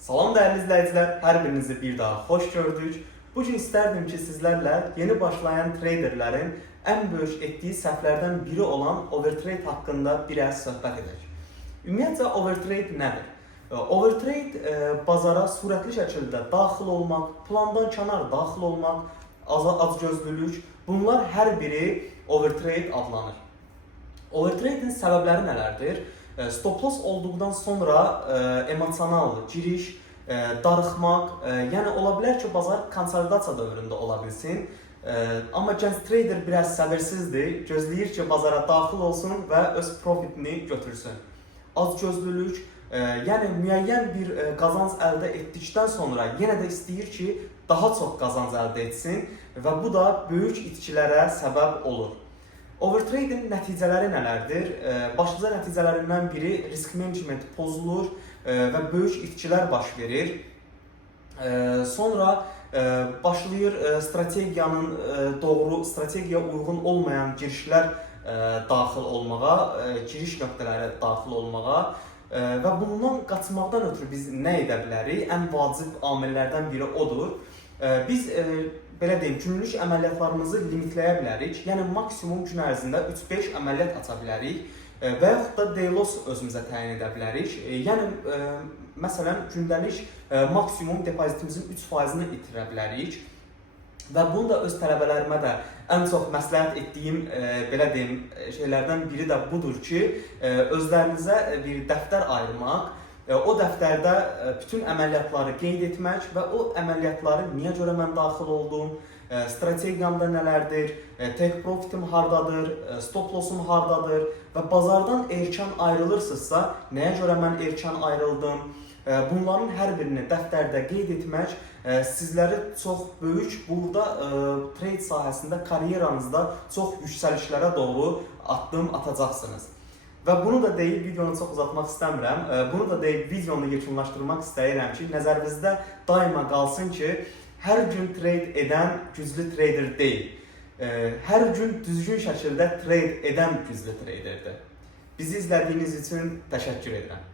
Salam değerli izleyiciler, her birinizi bir daha hoş gördük. Bugün isterdim ki sizlerle yeni başlayan traderlerin en büyük ettiği səhvlərdən biri olan overtrade hakkında biraz söhbət edək. Ümumiyyətlə overtrade nədir? Overtrade bazara sürətli şəkildə daxil olmaq, plandan kənar daxil olmaq, azgözlülük, bunlar hər biri overtrade adlanır. Overtrade'in səbəbləri nələrdir? Stop loss olduqdan sonra emosional giriş, darıxmaq, yəni ola bilər ki, bazar konsolidasiya dövründə ola bilsin. Amma gənc trader biraz səbirsizdir, gözləyir ki, bazara daxil olsun və öz profitini götürsün. Azgözlülük, yəni müəyyən bir qazanc əldə etdikdən sonra yenə də istəyir ki, daha çox qazanc əldə etsin və bu da böyük itkilərə səbəb olur. Overtrade'in nəticələri nələrdir? Başlıca nəticələrindən biri risk management pozulur və böyük itkilər baş verir. Sonra başlayır strategiyanın strategiyaya uyğun olmayan girişlər daxil olmağa, giriş nöqtələri daxil olmağa və bundan qaçmaqdan ötürü biz nə edə bilərik? Ən vacib amillərdən biri odur. Biz belə deyim, günlük əməliyyatlarımızı limitləyə bilərik. Yəni maksimum gün ərzində 3-5 əməliyyat aça bilərik və yaxud da day-loss özümüzə təyin edə bilərik. Yəni məsələn gündəlik maksimum depozitimizin 3%-ni itirə bilərik. Və bunu da öz tələbələrimə də ən çox məsləhət etdiyim belə deyim şeylərdən biri də budur ki, özlərinizə bir dəftər ayırmaq, o dəftərdə bütün əməliyyatları qeyd etmək və o əməliyyatları niyə görə mən daxil oldum, strategiyamda nələrdir, take profitim hardadır, stop lossum hardadır və bazardan erkən ayrılırsınızsa, nəyə görə mən erkən ayrıldım, bunların hər birini dəftərdə qeyd etmək sizləri çox böyük burada trade sahəsində karyeranızda çox yüksəlişlərə doğru addım atacaqsınız. Və bunu da deyib, videonu çox uzatmaq istəmirəm, bunu da deyib, videonu yekunlaşdırmaq istəyirəm ki, nəzərinizdə daima qalsın ki, hər gün trade edən güclü trader deyil, hər gün düzgün şəkildə trade edən güclü traderdir. Bizi izlədiyiniz üçün təşəkkür edirəm.